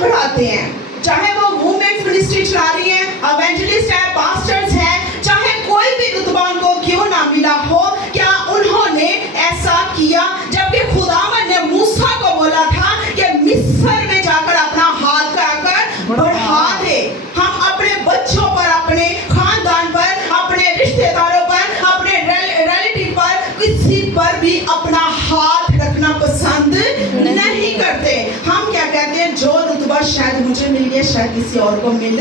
आवाज बढ़ाते हैं, चाहे वो वुमेन्स मिनिस्ट्री चला रही है, एवेंजलिस्ट है, पास्टर्स है, चाहे कोई भी रुतबा उनको क्यों ना मिला हो, क्या उन्होंने ऐसा किया? जबकि खुदावन ने मूसा को बोला था कि मिस्र में जाकर अपना हाथ कराकर बढ़ा दे। हम अपने बच्चों पर, अपने खानदान पर, अपने रिश्तेदारों पर, अपने रिलेटिव पर, किसी पर भी अपना हाथ रखना पसंद नहीं करते। हम क्या कहते हैं, जो रुतबा शायद मुझे मिल गया शायद किसी और को मिल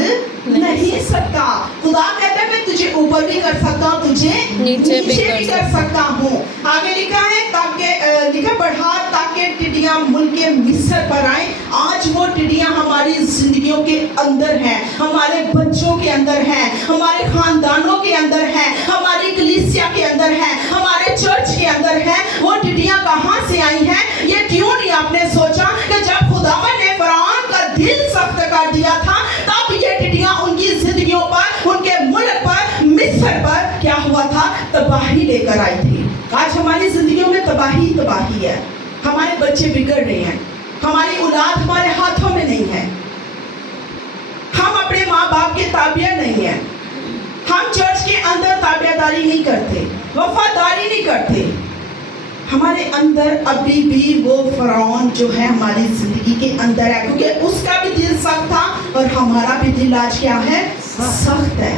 नहीं सकता। खुदा कहता है मैं तुझे ऊपर भी कर सकता हूँ, तुझे नीचे भी कर सकता हूँ। आगे लिखा है ताकि लिखा बढ़ा ताकि टिड्डियां मुल्क मिस्र पर आए। आज वो टिड्डियां हमारी जिंदगियों के अंदर हैं, हमारे बच्चों के अंदर हैं, हमारे खानदानों के अंदर हैं, हमारी कलीसिया के अंदर हैं, हमारे चर्च के अंदर हैं। वो टिड्डियां कहाँ से आई हैं? ये क्यों नहीं आपने सोचा कि जब खुदावन ने फरौन का दिल सख्त कर दिया था तब ये टिड्डियां उनकी जिंदगियों पर, उनके मुल्क पर, मिस्र पर क्या हुआ था? तबाही लेकर आई थी। आज हमारी जिंदगियों में तबाही है। हमारे बच्चे बिगड़ रहे हैं, हमारी औलाद हमारे हाथों में नहीं है, हम अपने माँ बाप के ताबिया नहीं है, हम चर्च के अंदर ताबियादारी नहीं करते, वफादारी नहीं करते। हमारे अंदर अभी भी वो फरौन जो है हमारी जिंदगी के अंदर है, क्योंकि उसका भी दिल सख्त था और हमारा भी दिल आज क्या है? सख्त है।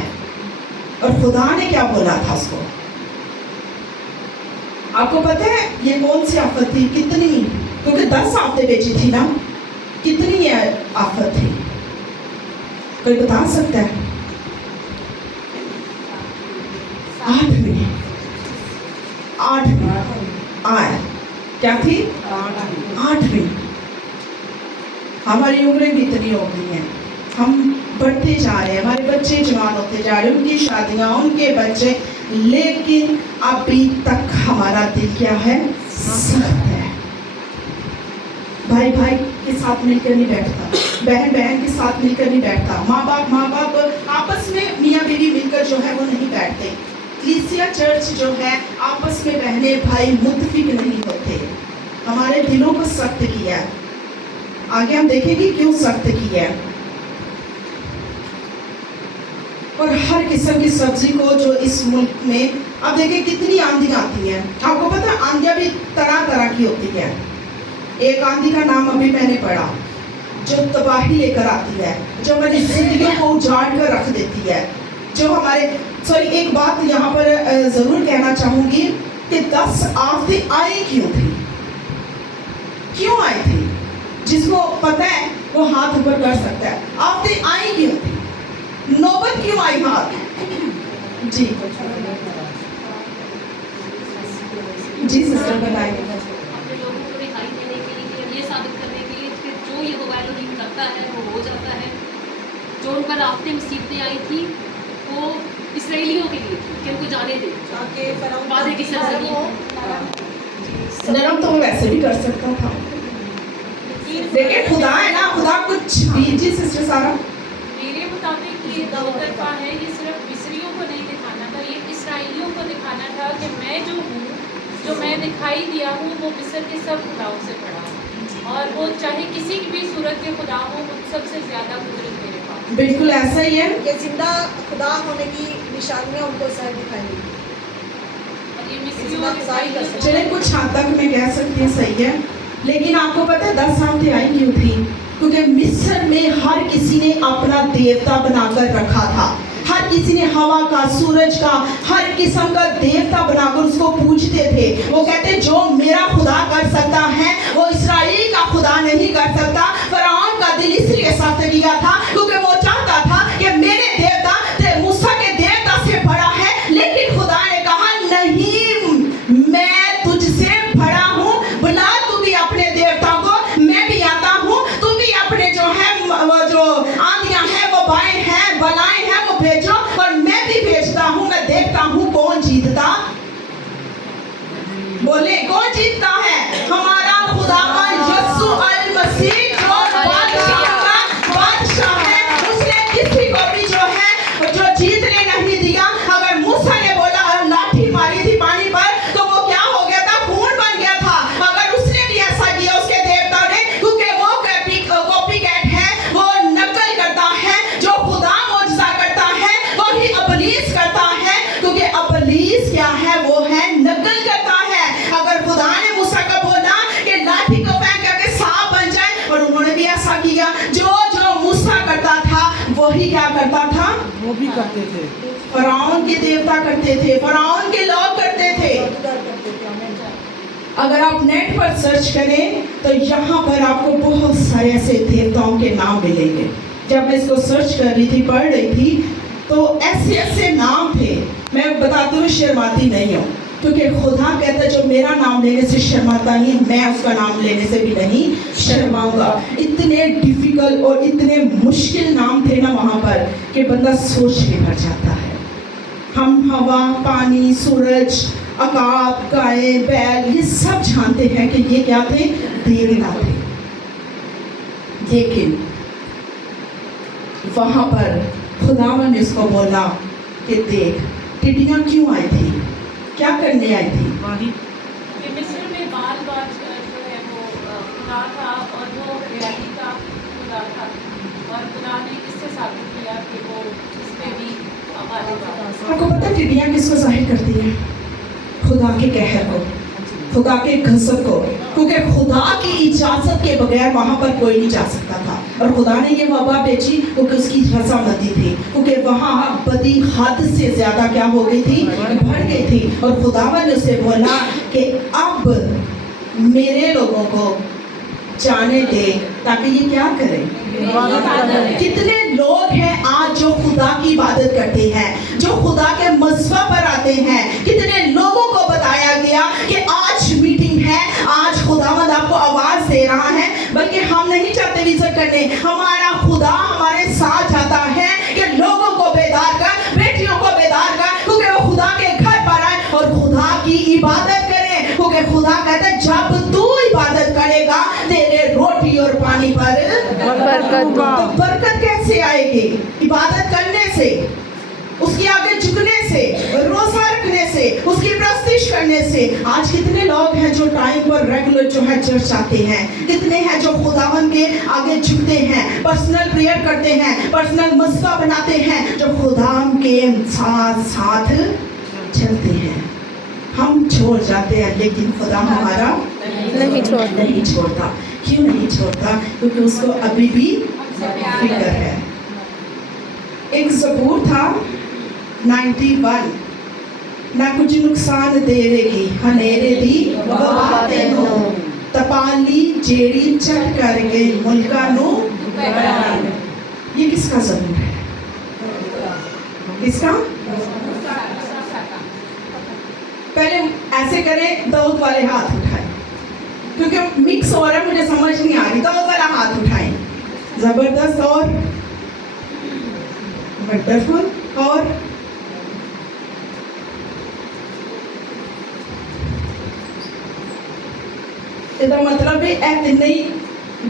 और खुदा ने क्या बोला था उसको? आपको पता है ये कौन सी आफत थी? कितनी, क्योंकि 10 आफतें बेची थी ना, कितनी ये आफत थी? कोई बता सकता है? 8वीं आय क्या थी? 8वीं। हमारी उम्रें भी इतनी हो गई हैं, हम बढ़ते जा रहे हैं, हमारे बच्चे जवान होते जा रहे हैं, उनकी शादियां, उनके बच्चे, लेकिन अभी तक हमारा दिल क्या है? सख्त है। भाई भाई के साथ मिलकर नहीं बैठता, बहन बहन के साथ मिलकर नहीं बैठता, माँ बाप आपस में मियाँ बीवी मिलकर जो है वो नहीं बैठते। कलीसिया चर्च जो है आपस में बहने भाई मुत्तफिक नहीं होते। हमारे दिलों को सख्त किया है। आगे हम देखेंगे क्यों सख्त किया है। और हर किस्म की सब्जी को जो इस मुल्क में, अब देखिए कितनी आंधियां आती हैं। आपको पता है आंधियां भी तरह तरह की होती है। एक आंधी का नाम अभी मैंने पढ़ा जो तबाही लेकर आती है, जो हमारी जिंदगियों को उजाड़ कर रख देती है, जो हमारे एक बात यहाँ पर ज़रूर कहना चाहूँगी कि 10 आफतें आई क्यों थी? क्यों आई थी? जिसको पता है वो हाथ ऊपर कर सकता है। आफतें आई क्यों थी? नौबत क्यों आई? हाथ जी सिस्टर बताइए। अपने लोगों को रिहाई देने के लिए, ये साबित करने के लिए कि जो यहोवा एलोहीम करता है वो हो जाता है। जो उन पर आफतें मुसीबतें आई थी वो इसराइलियों के लिए थी कि उनको जाने दे, वादे की सरजमीन। नरम तो वो वैसे भी कर सकता था। देखिए खुदा है ना, खुदा कुछ भी। जी सिस्टर सारा। मेरे मुताबिक ये दो तरफा है। ये सिर्फ मिस्रियों को नहीं दिखाना था, ये इसराइलियों को दिखाना था कि मैं जो हूँ, जो मैं दिखाई दिया हूँ, वो मिस्र के सब खुदाओं से बड़ा हूँ। और वो चाहे किसी भी सूरत के खुदा हो, उन सबसे ज़्यादा कुदरत मेरे पास। बिल्कुल ऐसा ही है। ये जिंदा खुदा होने की निशानियाँ उनको शायद दिखाई। और ये मिस्रियों चलिए कुछ हद तक मैं कह सकती हूँ सही है, लेकिन आपको पता है 10 आफतें आई क्यों थी? क्योंकि मिस्र में हर किसी ने अपना देवता बनाकर रखा था। हर किसी ने हवा का, सूरज का, हर किस्म का देवता बनाकर उसको पूजते थे। वो कहते जो मेरा खुदा कर सकता है वो इस्राएल का खुदा नहीं कर सकता। फरौन का दिल इसलिए सख्त किया था क्योंकि वो चाहता था कि मेरे देवता मूसा के देवता से बड़ा है, लेकिन खुदा ने कहा नहीं, मैं तुझसे बड़ा हूँ। बुला तू भी अपने देवता को, मैं भी आता हूँ। तू भी अपने जो है वो जो आंधियां हैं, वो बाएं हैं, बलाएं हैं, वो भेजो, और मैं भी भेजता हूँ। मैं देखता हूँ कौन जीतता। बोले कौन जीतता है? हमारा खुदा यीशु अल मसीह जो बादशाह है, किया। जो जो मूसा करता था वही क्या करता था, वो भी करते थे। फराउन के देवता करते थे, फराउन के लोग करते थे। अगर आप नेट पर सर्च करें तो यहाँ पर आपको बहुत सारे ऐसे देवताओं के नाम मिलेंगे। जब मैं इसको सर्च कर रही थी, पढ़ रही थी, तो ऐसे ऐसे नाम थे। मैं बताती हूँ, शर्माती नहीं हूँ, क्योंकि खुदा कहता है जो मेरा नाम लेने से शर्माता नहीं, मैं उसका नाम लेने से भी नहीं शर्माऊंगा। इतने डिफिकल्ट और इतने मुश्किल नाम थे ना वहाँ पर कि बंदा सोच के भर जाता है। हम हवा, पानी, सूरज, आकाब, गाय, बैल, ये सब जानते हैं कि ये क्या थे, देवता थे। लेकिन वहाँ पर खुदावन ने उसको बोला कि देख, टिड्डियाँ क्यों आई थी, क्या करने आई थी? कि मिस्र में बाल बाल जो है वो खुदा था और वो हरियाली का खुदा था, और खुदा ने इससे साबित किया कि वो इसमें भी हमारे था। आपको पता है टिड्डियाँ किसको जाहिर करती हैं? खुदा के कहर को, खुदा के गज़ब को, क्योंकि खुदा की इजाज़त के बगैर वहाँ पर कोई नहीं जा सकता था। और खुदा ने ये वबा भेजी क्योंकि उसकी रज़ामंदी थी, क्योंकि वहाँ बदी हद से ज़्यादा क्या हो गई थी, बढ़ गई थी। और खुदावन ने उसे बोला कि अब मेरे लोगों को जाने दे ताकि ये क्या करें, कितने लोग हैं आज जो खुदा की इबादत करते हैं, जो खुदा के मज़हब पर आते हैं। कितने लोगों को बताया गया कि आज मीटिंग है, आज खुदावंद आपको आवाज़ दे रहा है, बल्कि हम नहीं चाहते विजिट करने, हमारा खुदा हमारे साथ जाता है कि लोगों को बेदार कर, बेटियों को बेदार कर, क्योंकि वो खुदा के घर पर आए और खुदा की इबादत करें। क्योंकि खुदा कहता है जब तू इबादत करेगा तेरे रोटी और पानी पर बरकत। तो बरकत कैसे आएगी? इबादत करने से, उसके आगे झुकने से, रोजा रखने से, उसकी प्रस्तिश करने से। आज कितने लोग हैं जो टाइम पर रेगुलर जो है चर्च आते हैं, कितने हैं जो खुदावन के आगे झुकते हैं, पर्सनल प्रेयर करते हैं, पर्सनल मसला बनाते हैं, जो खुदा के साथ साथ चलते हैं। हम छोड़ जाते हैं लेकिन खुदा हमारा नहीं छोड़ता। क्यों नहीं छोड़ता? क्योंकि उसको अभी भी फिक्र है। एक ज़बूर था 91, ना कुछ नुकसान देवेगी हनेरे दी वबा तेनू, तपाली जेड़ी चट करके मुल्का नु। ये किसका ज़बूर है? किसका? पहले ऐसे करें, दाऊद वाले हाथ उठाएं, क्योंकि मिक्स हो रहा है, मुझे समझ नहीं आ रही। दाऊद वाला हाथ उठाएं, जबरदस्त और वंडरफुल। और ਇਹਦਾ मतलब है ਇਹ ਤਿੰਨੇ ਹੀ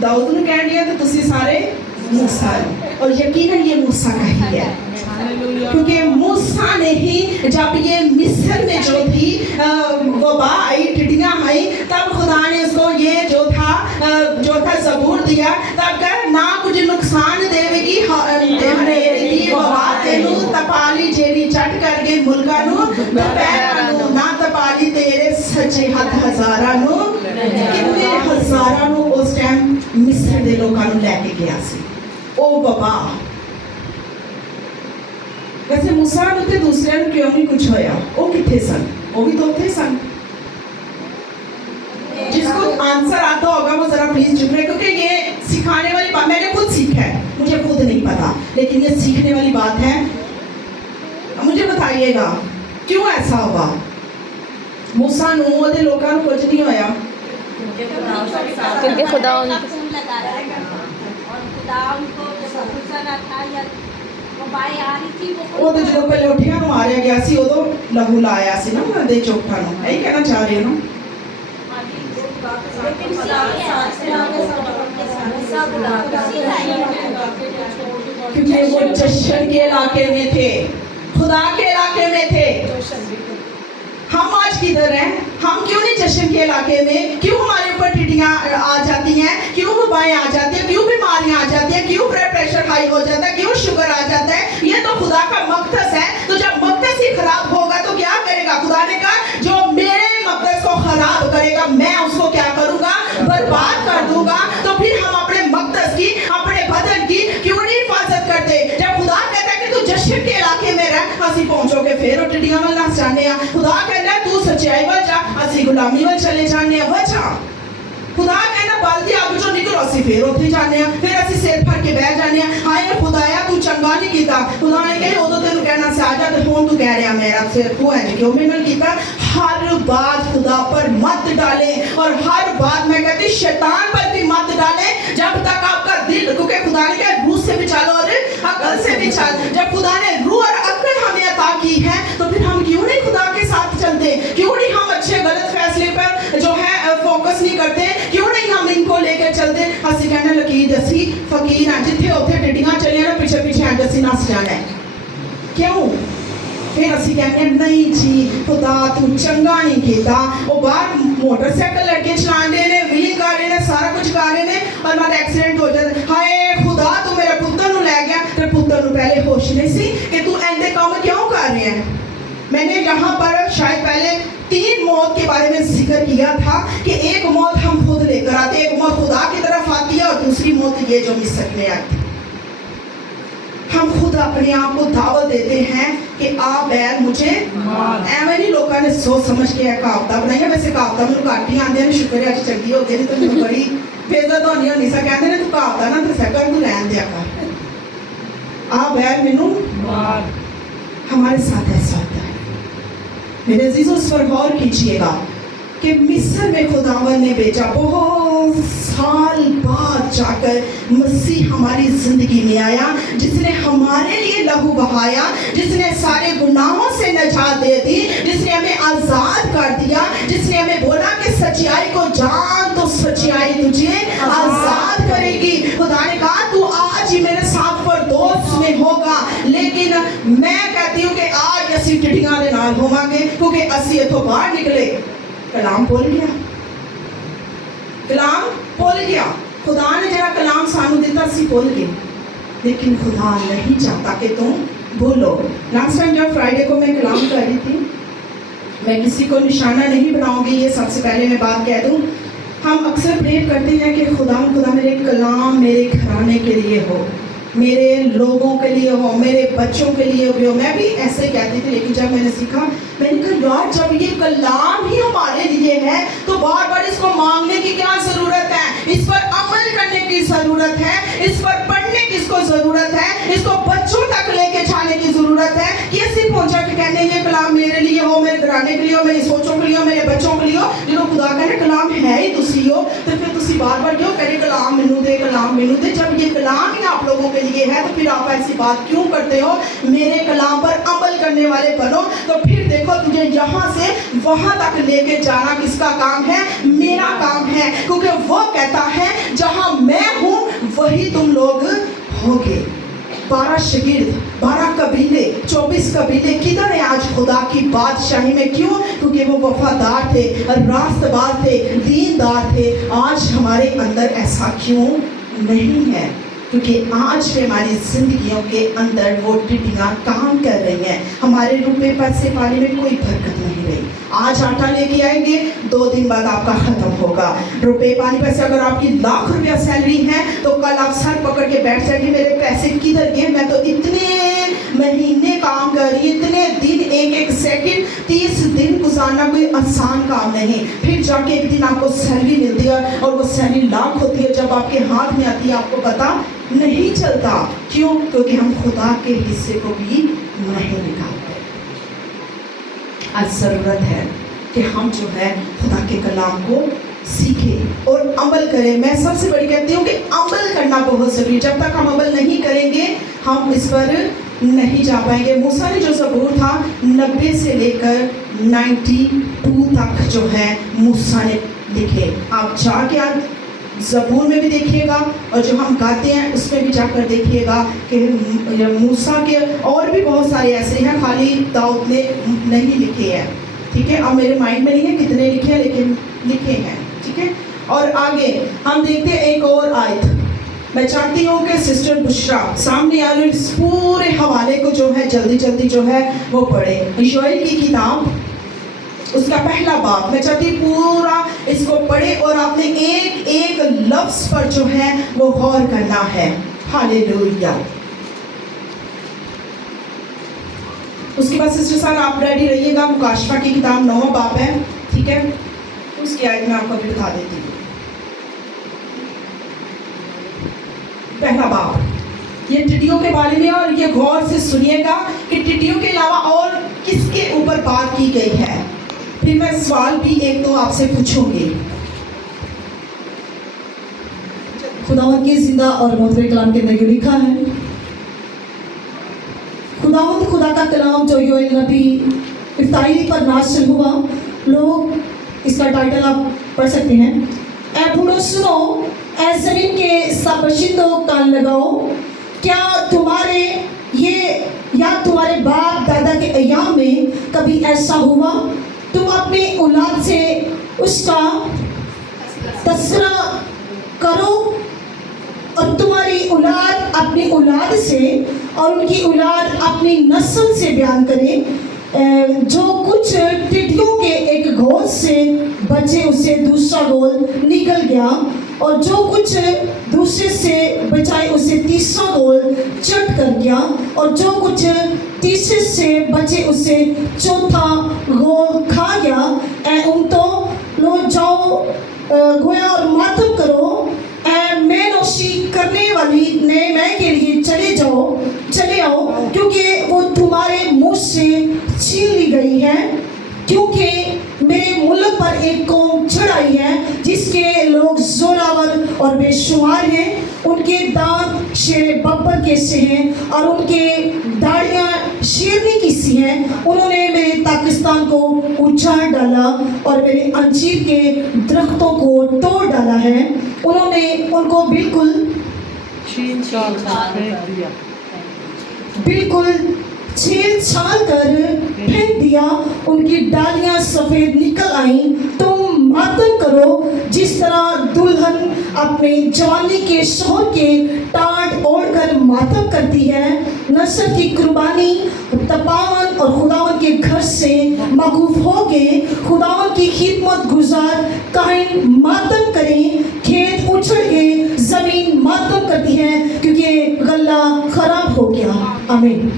दाऊद ਨੂੰ ਕਹਿ ਦਿਆ ਤੇ ਤੁਸੀਂ ਸਾਰੇ मूसा है। और यकीनन ये मूसा का ही है, क्योंकि मूसा ने ही जब ये मिस्र में जो थी वबा आई, टिड्डियाँ आई, तब खुदा ने उसको ये जो था ज़बूर दिया। तब कह ना कुछ नुकसान देवेगी हनेरी वबा तेनू, तपाली जेरी चट करके मुल्का नु दोपहर नु, ना तपाली तेरे सच्चे हाथ हज़ारां नु। कितने हज़ारां नु उस टाइम मिस्र दे लोकां नु लेके गया सी ਉਹ ਵਬਾ। वैसे मूसा ਨੂੰ ਤੇ ਦੂਸਰਿਆਂ ਨੂੰ ਕਿਉਂ ਨਹੀਂ ਕੁਝ ਹੋਇਆ? ਉਹ ਕਿੱਥੇ ਸਨ? ਉਹ ਵੀ तो थे सन। जिसको आंसर आता होगा वो जरा प्लीज चुप रहे, क्योंकि ये सिखाने वाली बात, मैंने खुद सीखा है, मुझे खुद नहीं पता, लेकिन ये सीखने वाली बात है। मुझे बताइएगा क्यों ऐसा हुआ? मूसा ਨੂੰ ਉਹਦੇ ਲੋਕਾਂ ਨੂੰ ਕੁਝ ਨਹੀਂ ਹੋਇਆ क्योंकि खुदा खुदा उनको जब गुस्सा ना था या वो बाई आ रही थी ਉਹ ਤੇ ਜਦੋਂ ਕਲੋਠੀਆਂ ਨੂੰ ਮਾਰਿਆ ਗਿਆ ਸੀ ਉਦੋਂ ਲਹੂ ਲਾਇਆ ਸੀ ਨਾ ਉਹਨਾਂ ਦੇ ਚੋਖਾਂ ਨੂੰ। ਇਹੀ ਕਹਿਣਾ ਚਾਹ ਰਹੇ ਹੋ ਨਾ? लेकिन क्योंकि वो जश्न के इलाके में थे, खुदा के इलाके में थे। हम आज किधर हैं? हम क्यों नहीं जश्न के इलाके में? क्यों हमारे ऊपर टिड्डियाँ आ जाती हैं? क्यों वबाएं आ जाती हैं? क्यों बीमारियाँ आ जाती हैं? क्यों प्रेशर हाई हो जाता है? क्यों शुगर आ जाता है? ये तो खुदा का मकदस है। तो जब मकदस ही खराब होगा तो क्या करेगा? खुदा ने कहा जो मेरे मकदस को खराब करेगा मैं उसको क्या करूँगा? बर्बाद कर दूंगा। तो फिर हम अपने मकदस की, नस जाने आ खुदा कहना तू सच्चाई वल जा असी गुलामी वल चले जाने आ वजह खुदा कहना बल्दी आग चो निकलो असी फिर उत्थे जाने आ फिर असी सिर फड़ के बैठ जाने आ हाय खुदाया तू चंगा नहीं कीता खुदा ने कहे उदों तेनू कहना सी आजा ते हुण तू कह रहा मेरा सिर तू है क्यों मेरे नाल कीता हर बात खुदा पर मत डाले और हर बात मैं कहती शैतान पर भी मत डाले जब तक आपका दिल क्योंकि खुदा ने कहा रूह से भी चलो और अकल से भी चल जब खुदा ने रूह और अकल हमें अता की है तो फिर हम क्यों नहीं खुदा के साथ चलते क्यों नहीं हम अच्छे गलत फैसले पर जो है फोकस नहीं करते क्यों नहीं हम इनको लेकर चलते असी कहने लकीर असी फकीर हैं जिथे उत्थे टिड्डियां चलियां ना पीछे पीछे अज असी नस जाना है क्यों फिर असी कहने नहीं जी खुदा तू चंगा नहीं कीता वो बाहर मोटरसाइकिल लड़के चलाने ने व्हील कर रहे ने सारा कुछ कर रहे ने और मेरा एक्सीडेंट हो जाता हाय खुदा तू मेरे पुत्र नु ले गया तेरे पुत्र नु पहले होश नहीं सी कि तू ऐसे काम क्यों कर रहे हैं मैंने यहाँ पर शायद पहले 3 मौत के बारे में जिक्र किया था कि एक मौत हम खुद लेकर आते एक मौत खुदा की तरफ आती है और दूसरी मौत ये जो मिस सकने आती है हम खुद अपने आप को दावत देते हैं कि आप बैर मुझे एवं नहीं लोगों ने सोच समझ के कहावत बनाई वैसे कहावत मैं घट ही आते हैं शुक्र है अज चंगी हो गई नहीं तो मैं बड़ी बेइज्जत होनी होनी सा कहते हैं तू कहावत ना दसा कर तू लैन दिया कर आप बैर मैनू हमारे साथ ऐसा होता है मेरे अजीजों इस पर गौर कीजिएगा कि मिस्र में खुदावन ने भेजा बहुत साल बाद जाकर मसीह हमारी जिंदगी में आया जिसने हमारे लिए लहू बहाया जिसने सारे गुनाहों से निजात दे दी जिसने हमें आजाद कर दिया जिसने हमें बोला कि सच्चाई को जान तो सच्चाई तुझे आजाद करेगी खुदा ने कहा तू आज ही मेरे साथ पर दोस्त में होगा लेकिन मैं कहती हूँ कि आज असी टिड्डियां दे नाल होवांगे क्योंकि असी इथों बाहर निकले कलाम भुल गया कलाम भुल गया खुदा ने जरा कलाम सानू दिता सी भुल गए लेकिन खुदा नहीं चाहता कि तुम भूलो लास्ट टाइम जब फ्राइडे को मैं कलाम कर रही थी मैं किसी को निशाना नहीं बनाऊंगी ये सबसे पहले मैं बात कह दूं हम अक्सर प्रेयर करते हैं कि खुदा मेरे कलाम मेरे घराने के लिए हो मेरे लोगों के लिए हो मेरे बच्चों के लिए भी हो मैं भी ऐसे कहती थी लेकिन जब मैंने सीखा मैंने कहा यार जब ये कलाम ही हमारे लिए है तो बार बार इसको मांगने की क्या जरूरत है इस पर अमल करने की जरूरत है इस पर पढ़ने की इसको जरूरत है इसको बच्चों तक लेके जाने की जरूरत है कि ऐसे पहुंचा के कहने ये कलाम मेरे लिए हो मेरे घराने के लिए हो मेरी सोचों के लिए हो मेरे बच्चों के लिए हो जो खुदा कहने कलाम है ही तुसी हो तो फिर तुसी बार बार क्यों कह रहे कलाम मैनू दे जब ये कलाम ही आप लोगों के लिए है तो फिर आप ऐसी बात क्यों करते हो मेरे कलाम पर अमल करने वाले बनो तो फिर देखो तुझे यहाँ से वहां तक लेके जाना किसका काम है मेरा काम है क्योंकि वो कहता है जहां मैं हूं वही तुम लोग होगे 12 शागिर्द 12 कबीले 24 कबीले किधर है आज खुदा की बादशाही में क्यों क्योंकि वो वफादार थे रास्तबाज थे दीनदार थे आज हमारे अंदर ऐसा क्यों नहीं है क्योंकि आज भी हमारी जिंदगियों के अंदर वो टिड्डियां काम कर रही हैं हमारे रुपए पैसे पाने में कोई बरकत नहीं रही आज आटा लेके आएंगे 2 दिन बाद आपका खत्म होगा रुपए पानी पैसे अगर आपकी लाख रुपया सैलरी है तो कल आप सर पकड़ के बैठ जाएंगे मेरे पैसे किधर गए मैं तो इतने महीने काम कर रही इतने दिन एक सेकंड 30 दिन गुजारना कोई आसान काम नहीं फिर जाके एक दिन आपको सैलरी मिलती है और वो सैलरी लाख होती है जब आपके हाथ में आती है आपको पता नहीं चलता क्यों क्योंकि हम खुदा के हिस्से को भी नहीं निकालते आज जरूरत है कि हम जो है खुदा के कलाम को सीखें और अमल करें मैं सबसे बड़ी कहती हूँ कि अमल करना बहुत जरूरी जब तक हम अमल नहीं करेंगे हम इस पर नहीं जा पाएंगे मूसा ने जो ज़बूर था 90 से लेकर 92 तक जो है मूसा ने लिखे आप जाके आज ज़बूर में भी देखिएगा और जो हम गाते हैं उसमें भी जाकर देखिएगा कि मूसा के और भी बहुत सारे ऐसे हैं खाली दाऊद ने नहीं लिखे हैं ठीक है अब मेरे माइंड में नहीं है कितने लिखे हैं लेकिन लिखे हैं ठीक है और आगे हम देखते हैं एक और आयत मैं चाहती हूँ कि सिस्टर बुशरा सामने आ रही इस पूरे हवाले को जो है जल्दी जल्दी जो है वो पढ़े योएल की किताब उसका पहला बाब मैं चाहती पूरा इसको पढ़े और आपने एक एक लफ्ज पर जो है वो गौर करना है हालेलुया उसके बाद सिस्टर साहब आप रेडी रहिएगा, मुकाशफा की किताब 9वां बाब है, ठीक है, उसकी आयत में आपको अभी बता देती हूँ। पहला बाब ये टिड्डियों के बारे में, और ये गौर से सुनिएगा कि टिड्डियों के अलावा और किसके ऊपर बात की गई है। फिर मैं सवाल भी एक दो आपसे पूछूंगी। खुदावंद के जिंदा और मोहतरम कलाम के अंदर लिखा है, खुदावंद खुदा का कलाम जो योएल नबी इफ्तारी पर नाज़िल हुआ। लोग इसका टाइटल आप पढ़ सकते हैं। ऐ बूढ़ो सुनो, ऐ ज़मीन के सब बशिंदों कान लगाओ, क्या तुम्हारे ये या तुम्हारे बाप दादा के अय्याम में कभी ऐसा हुआ? तुम अपनी औलाद से उसका तस्करा करो और तुम्हारी औलाद अपनी औलाद से और उनकी औलाद अपनी नस्ल से बयान करे। जो कुछ टिड्डियों के एक घोल से बचे उसे दूसरा घोल निकल गया, और जो कुछ दूसरे से बचाए उसे तीसरा घोल चट कर गया, और जो कुछ तीसरे से बचे उसे चौथा घोल खा गया। ऐ उमतो लो जाओ गोया और मातम करो, ऐ मैनोशी करने वाली नए मैं के लिए चले आओ, क्योंकि वो तुम्हारे मुंह से छीन ली गई है। क्योंकि मेरे मुल्क पर एक कौम चढ़ाई है जिसके लोग जोरावर और बेशुमार हैं। उनके दांत शेर बब्बर के से हैं और उनके दाढ़ियाँ शेरनी की सी हैं। उन्होंने मेरे पाकिस्तान को उजाड़ डाला और मेरे अंजीर के दरख्तों को तोड़ डाला है। उन्होंने उनको बिल्कुल छील छाल कर फेंक दिया। उनकी डालियां सफेद निकल आईं। तुम मातम करो जिस तरह दुल्हन अपने जवानी के शौहर के टाट ओढ़कर मातम करती है। नस्ल की कुर्बानी तपावन और खुदावन के घर से मगूफ हो गए। खुदावन की खिदमत गुजार कायन मातम करें। खेत उछड़ गए, जमीन मातम करती है क्योंकि गल्ला खराब हो गया। आमीन।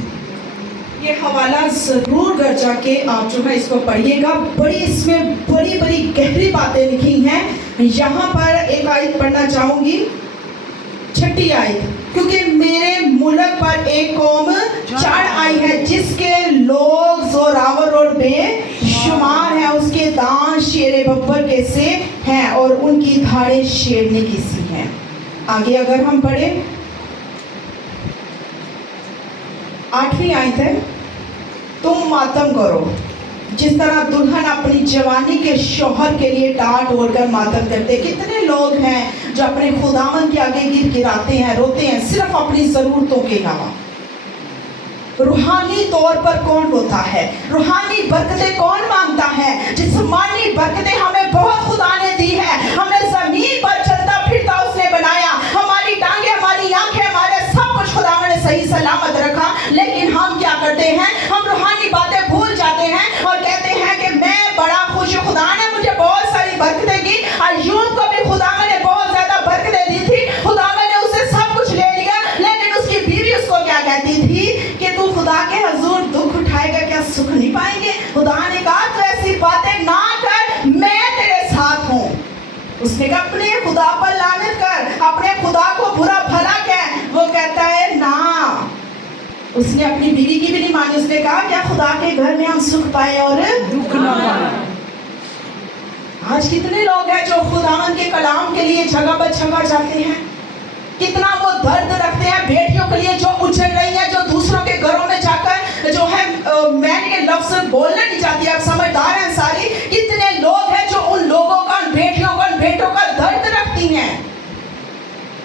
ये हवाला ज़रूर घर जाके आप जो है इसको पढ़िएगा। बड़ी इसमें बड़ी बड़ी गहरी बातें लिखी हैं। यहाँ पर एक आयत पढ़ना चाहूँगी, 6ठी आयत, क्योंकि मेरे मुल्क पर एक कौम चढ़ आई है जिसके लोग जोरावर और बेशुमार हैं। उसके दांत शेरे बब्बर के से हैं और उनकी धाड़ें शेरनी की सी हैं। आगे अगर हम पढ़ें, 8वीं आयत है, तुम मातम करो जिस तरह दुल्हन अपनी जवानी के शौहर के लिए टाट ओढ़कर मातम करते। कितने लोग हैं जो अपने खुदावन के आगे गिराते हैं, रोते हैं, सिर्फ अपनी ज़रूरतों के अलावा। रूहानी तौर पर कौन रोता है? रूहानी बरकतें कौन मांगता है? जिस्मानी बरकतें हमें बहुत खुदा ने दी है। हमें ज़मीन पर चलता फिरता उसने बनाया। हमारी टांगे, हमारी आंखें, हमारे सब कुछ खुदा ने सही सलामत रखा। लेकिन हम क्या करते हैं? हम रूहानी बातें भूल जाते हैं और कहते हैं कि मैं बड़ा खुश हूँ, खुदा ने मुझे बहुत सारी बरकतें दी। अय्यूब को भी खुदा ने बहुत ज़्यादा बरकतें दी थी। खुदा ने उससे सब कुछ ले लिया, लेकिन उसकी बीवी उसको क्या कहती थी कि तू खुदा के हजूर दुख उठाएगा, क्या सुख नहीं पाएंगे? खुदा ने कहा तू ऐसी बातें ना कर, मैं तेरे साथ हूँ। उसने कहा अपने खुदा पर लानत कर, अपने खुदा को बुरा भला कह। वो कहता है ना, उसने अपनी बीवी की भी नहीं मानी। उसने कहा क्या खुदा के घर में हम सुख पाए और दुख ना पाए। आज कितने लोग हैं जो खुदावन के कलाम के लिए जगह पर जगह जाते हैं, कितना वो दर्द रखते हैं बेटियों के लिए जो उछल रही है, जो दूसरों के घरों में जाकर जो है मैं ये लफ्ज बोलना नहीं चाहती, आप समझदार हैं सारी। कितने लोग हैं जो उन लोगों का, उन बेटियों का, उन बेटों का दर्द रखती हैं।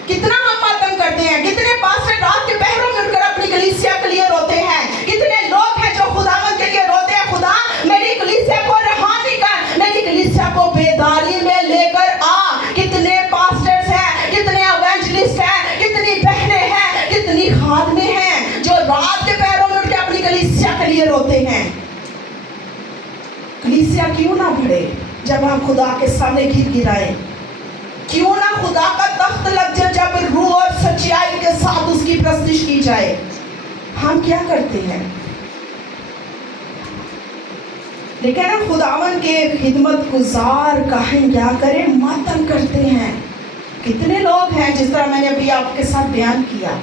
कितना हम मातम करते हैं। कितने पास्टर रात के पहरों में उठकर अपनी कलीसिया के लिए रोते हैं। कितने लोग हैं जो खुदावन के लिए रोते हैं, खुदा मेरी कलीसिया को रहानी कर, मेरी कलीसिया को बेदारी में लेकर आ। कितने पास्टर्स हैं, कितने एवेंजलिस्ट हैं, कितनी बहनें हैं, कितनी खादमें हैं जो रात के पहरों में उठकर अपनी कलीसिया के लिए रोते हैं। कलीसिया क्यों ना बढ़े जब हम खुदा के सामने गिड़गिड़ाए? क्यों ना खुदा का तख्त लग जाए जब रूह और सच्चाई के साथ उसकी प्रस्तिश की जाए? हम क्या करते हैं? लेकिन ना खुदावन के खिदमत गुजार कहें क्या करें, मातम करते हैं। कितने लोग हैं, जिस तरह मैंने अभी आपके साथ बयान किया,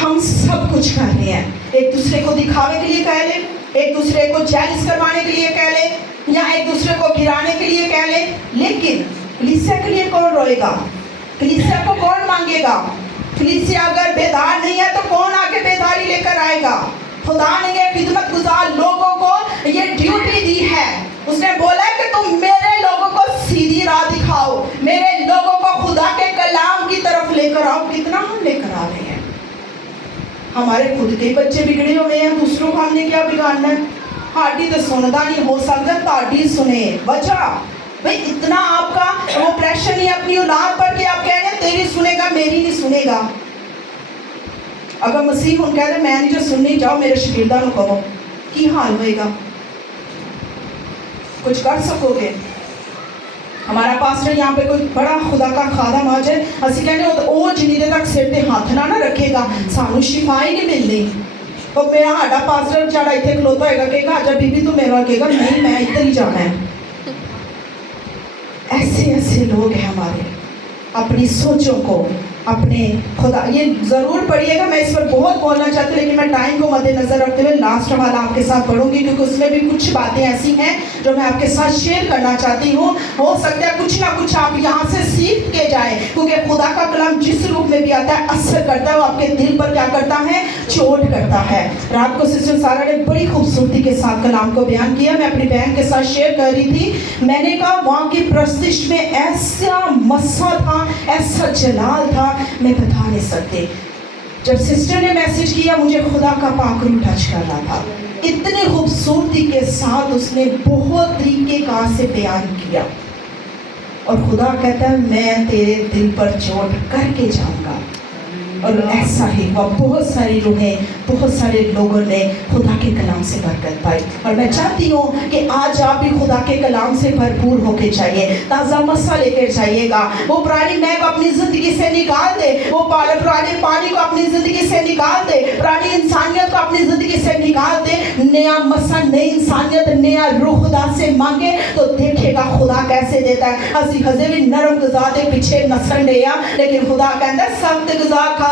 हम सब कुछ कर रहे हैं, एक दूसरे को दिखावे के लिए कह ले, एक दूसरे को जेलस करवाने के लिए कह ले, या एक दूसरे को गिराने के लिए कह ले, लेकिन कलीसिया के लिए कौन रोएगा? कलीसिया को कौन मांगेगा? कलीसिया अगर बेदार नहीं है तो कौन आके बेदारी लेकर आएगा? खुदा ने ये खिदमत गुजार लोगों को ये ड्यूटी दी है। उसने बोला है कि तुम मेरे लोगों को सीधी राह दिखाओ, मेरे लोगों को खुदा के कलाम की तरफ लेकर आओ। कितना हम लेकर आ रहे हैं? हमारे खुद के बच्चे बिगड़े हुए हैं, दूसरों को हमने क्या बिगाड़ना है? हाडी तो सुनता नहीं, हो सकता ताड़ी सुने। वजह भाई इतना आपका वो प्रेशर नहीं अपनी औलाद पर कि आप कह रहे हैं तेरी सुनेगा मेरी नहीं सुनेगा। अगर मसीह हम कह रहे मैं नहीं जो सुननी, जाओ मेरे शकीरदा को कहो, की हाल होएगा? कुछ कर सकोगे? हमारा पास्टर यहाँ पे कोई बड़ा खुदा का खादम आ जाए, असं कहने वो जिन्नी देर तक सिर ते हाथ ना रखेगा सानू शिफा ही नहीं मिलनी। तो मेरा साडा पास्टर जड़ा इतने खलोता होगा कहेगा आजा बीबी तू मेरा, कहेगा नहीं मैं इधर ही जाना है। ऐसे ऐसे लोग हैं हमारे, अपनी सोचों को अपने खुदा, ये ज़रूर पढ़िएगा, मैं इस पर बहुत बोलना चाहती हूँ लेकिन मैं टाइम को मद्देनज़र रखते हुए लास्ट वाला आपके साथ पढ़ूंगी, क्योंकि उसमें भी कुछ बातें ऐसी हैं जो मैं आपके साथ शेयर करना चाहती हूँ। हो सकता है कुछ ना कुछ आप यहाँ से सीख के जाए, क्योंकि खुदा का कलाम जिस रूप में भी आता है असर करता है, वो आपके दिल पर क्या करता है? चोट करता है। रात को सिस्टर सारा ने बड़ी खूबसूरती के साथ कलाम को बयान किया, मैं अपनी बहन के साथ शेयर कर रही थी। मैंने कहा वहाँ की प्रस्तिश में ऐसा मस्सा था, ऐसा जलाल था, मैं बता नहीं सकते। जब सिस्टर ने मैसेज किया मुझे खुदा का पाकरू टच कर रहा था, इतनी खूबसूरती के साथ उसने बहुत तरीकेकार से बयान किया, और खुदा कहता है मैं तेरे दिल पर चोट करके जाऊंगा। और ऐसा ही हुआ, बहुत सारी रूहें, बहुत सारे लोगों ने खुदा के कलाम से बरकत पाई। और मैं चाहती हूँ कि आज आप भी खुदा के कलाम से भरपूर होके जाइए, ताज़ा मस्सा लेकर जाइएगा। वो पुरानी मैं को अपनी ज़िंदगी से निकाल दे, वो पुराने पानी को अपनी ज़िंदगी से निकाल दे, पुरानी इंसानियत को अपनी ज़िंदगी से निकाल दे, नया मस्सा, नई इंसानियत, नया रूह खुदा से मांगे तो देखेगा खुदा कैसे देता है। असी हजे भी नरम गज़ा दे पीछे नसन दिया, लेकिन खुदा कहता है सख्त गज़ा खा,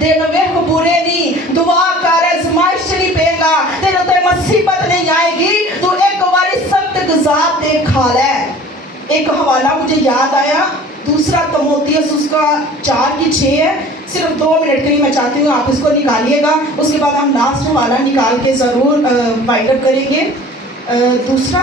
दिन वेख बुरे नहीं, दुआ कर, आज़माइश नहीं पेगा, तेरे ते मुसीबत नहीं आएगी, तू एक बारी सख्त गज़ा दे खा ले। एक हवाला मुझे याद आया, दूसरा तिमोथियुस उसका 4:6 है, सिर्फ 2 मिनट के लिए मैं चाहती हूँ आप इसको निकालिएगा, उसके बाद हम लास्ट वाला निकाल के ज़रूर वाइंड अप करेंगे। दूसरा